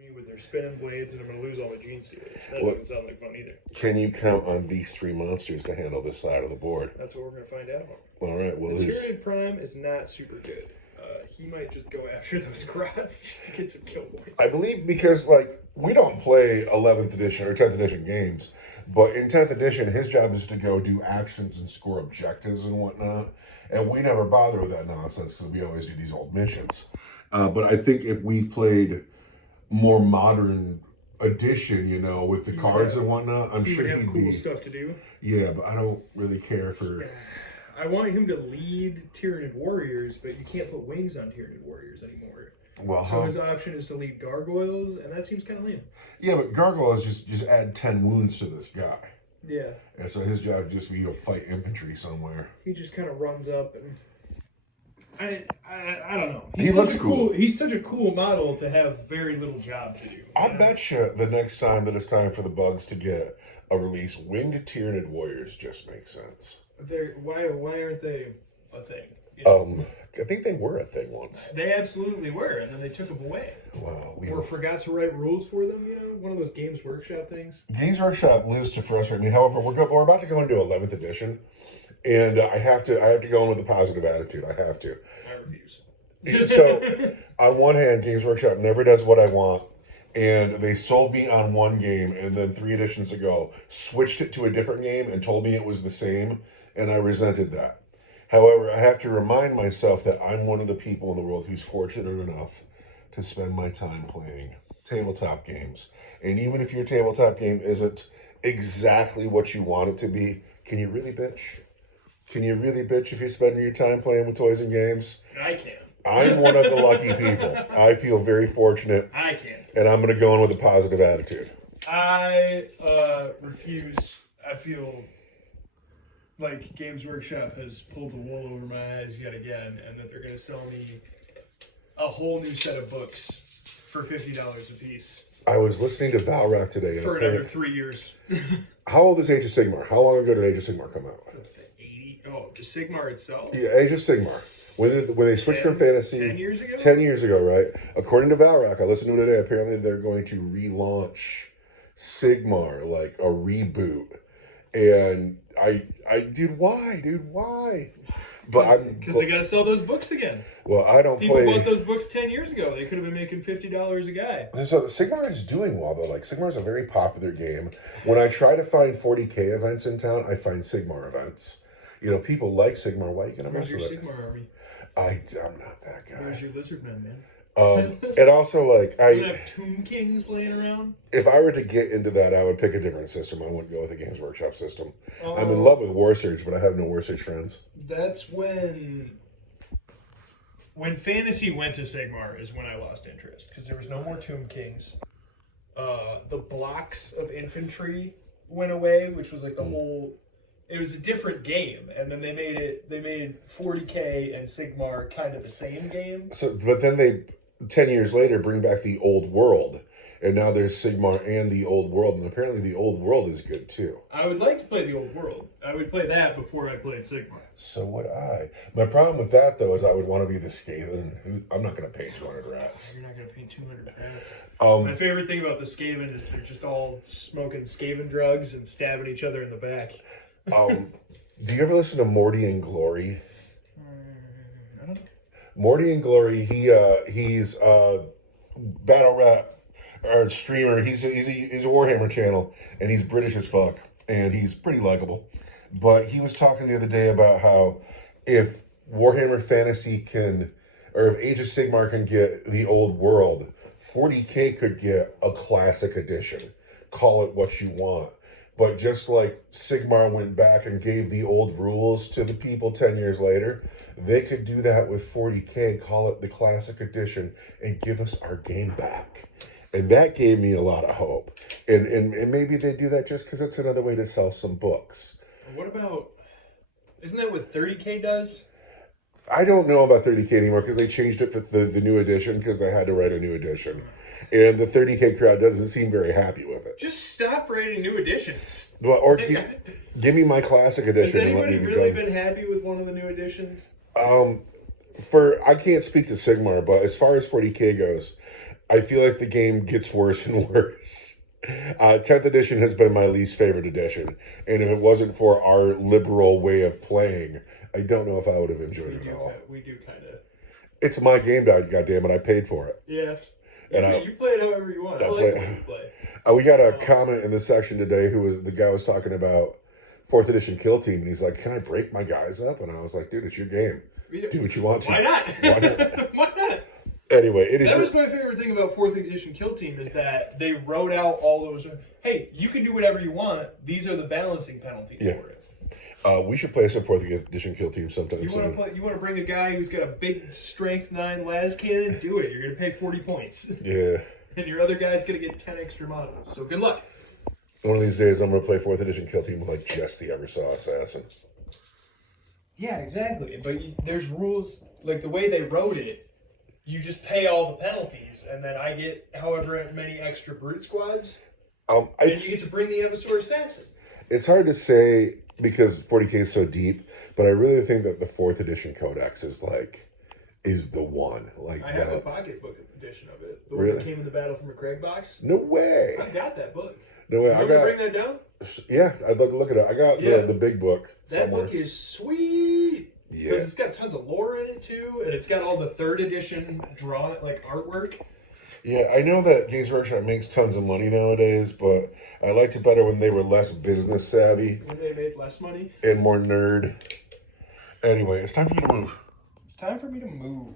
me with their spinning blades, and I'm going to lose all my gene sealers. That Well, doesn't sound like fun either. can you count on these three monsters to handle this side of the board? That's what we're going to find out. All right. Well, The Tyranid Prime is not super good. He might just go after those grots just to get some kill points. I believe because we don't play 11th edition or 10th edition games, but in 10th edition, his job is to go do actions and score objectives and whatnot, and we never bother with that nonsense because we always do these old missions. But I think if we played more modern edition, with the cards and whatnot, I'm sure would have he'd cool be stuff to do. Yeah, but I don't really care for. I want him to lead Tyranid warriors, but you can't put wings on Tyranid warriors anymore. Well, so his option is to lead gargoyles, and that seems kind of lame. Yeah, but gargoyles just add 10 wounds to this guy. Yeah. And so his job just be to fight infantry somewhere. He just kind of runs up and. I don't know. He looks cool. He's such a cool model to have very little job to do. I bet you the next time that it's time for the bugs to get a release, winged Tyranid warriors just makes sense. Why aren't they a thing? I think they were a thing once. They absolutely were, and then they took them away. Wow. Or forgot to write rules for them, one of those Games Workshop things. Games Workshop lives to frustrate me. However, we're about to go into 11th edition, and I have to go in with a positive attitude. I have to. I refuse. So, on one hand, Games Workshop never does what I want, and they sold me on one game, and then 3 editions ago switched it to a different game and told me it was the same, and I resented that. However, I have to remind myself that I'm one of the people in the world who's fortunate enough to spend my time playing tabletop games. And even if your tabletop game isn't exactly what you want it to be, can you really bitch? Can you really bitch if you're spending your time playing with toys and games? I can. I'm one of the lucky people. I feel very fortunate. I can. And I'm going to go in with a positive attitude. I refuse. I feel like Games Workshop has pulled the wool over my eyes yet again, and that they're going to sell me a whole new set of books for $50 a piece. I was listening to Valrak today. For another 3 years. How old is Age of Sigmar? How long ago did Age of Sigmar come out? 80. Oh, the Sigmar itself? Yeah, Age of Sigmar. When they switched from fantasy... 10 years ago? 10 years ago, right? According to Valrak, I listened to it today, apparently they're going to relaunch Sigmar, like a reboot. And dude, why? But because they got to sell those books again. Well, I don't People play. bought those books 10 years ago. They could have been making $50 a guy. So Sigmar is doing well though. Like Sigmar is a very popular game. When I try to find 40K events in town, I find Sigmar events. People like Sigmar. Why are you gonna mess Where's with your it? Sigmar army? I'm not that guy. Where's your Lizardmen, man? And also, like, You have Tomb Kings laying around? if I were to get into that, I would pick a different system. I wouldn't go with a Games Workshop system. I'm in love with War Surge, but I have no War Surge friends. That's when Fantasy went to Sigmar is when I lost interest, because there was no more Tomb Kings. The blocks of infantry went away, which was like the whole. It was a different game, and then they made 40K and Sigmar kind of the same game. So, but then they 10 years later bring back the Old World, and now there's Sigmar and the Old World, and apparently the Old World is good too. I would like to play the Old World. I would play that before I played Sigmar. So would I. My problem with that though is I would want to be the Skaven. I'm not going to pay 200 rats. You're not going to pay 200 rats. Um, My favorite thing about the Skaven is they're just all smoking Skaven drugs and stabbing each other in the back. Do you ever listen to Morty and Glory? I don't know. Morty and Glory, he's a battle rap or streamer. He's a Warhammer channel, and he's British as fuck, and he's pretty likable. But he was talking the other day about how if Warhammer Fantasy or if Age of Sigmar can get the Old World, 40K could get a classic edition. Call it what you want. But just like Sigmar went back and gave the old rules to the people 10 years later, they could do that with 40K, call it the classic edition, and give us our game back. And that gave me a lot of hope. And maybe they do that just because it's another way to sell some books. What about... Isn't that what 30K does? I don't know about 30K anymore because they changed it for the new edition because they had to write a new edition. And the 30K crowd doesn't seem very happy with it. Just stop writing new editions. Well, or give me my classic edition and let me Has become... anybody really been happy with one of the new editions? I can't speak to Sigmar, but as far as 40K goes, I feel like the game gets worse and worse. 10th edition has been my least favorite edition, and if it wasn't for our liberal way of playing, I don't know if I would have enjoyed it at all. We do kind of. It's my game, goddammit. I paid for it. Yeah. And You play it however you want. I like the way you play. We got a comment in the section today the guy was talking about 4th edition Kill Team, and he's like, "Can I break my guys up?" And I was like, "Dude, it's your game. Do what you want to." Why not? Why not? Why not? Anyway, that was my favorite thing about 4th edition Kill Team is that they wrote out all those. Hey, you can do whatever you want. These are the balancing penalties for it. We should play some 4th edition Kill Team sometime. You want to bring a guy who's got a big strength 9 las cannon? Do it. You're gonna pay 40 points. Yeah. And your other guy's gonna get 10 extra models. So good luck. One of these days, I'm gonna play 4th edition Kill Team with like just the Eversaw Assassin. Yeah, exactly. But there's rules like the way they wrote it. You just pay all the penalties, and then I get however many extra brute squads. And you get to bring the Evisaur Assassin. It's hard to say because 40k is so deep, but I really think that the 4th edition Codex is the one. Like I have a pocketbook edition of it. The really? one that came in the Battle from McCraig box. No way. I've got that book. No way. You want me to bring that down? Yeah, I'd like to look at it. I got the big book. That somewhere. book is sweet. Yeah. Because it's got tons of lore in it too, and it's got all the 3rd edition artwork. Yeah, I know that Games Workshop makes tons of money nowadays, but I liked it better when they were less business savvy. When they made less money. And more nerd. Anyway, it's time for you to move. It's time for me to move.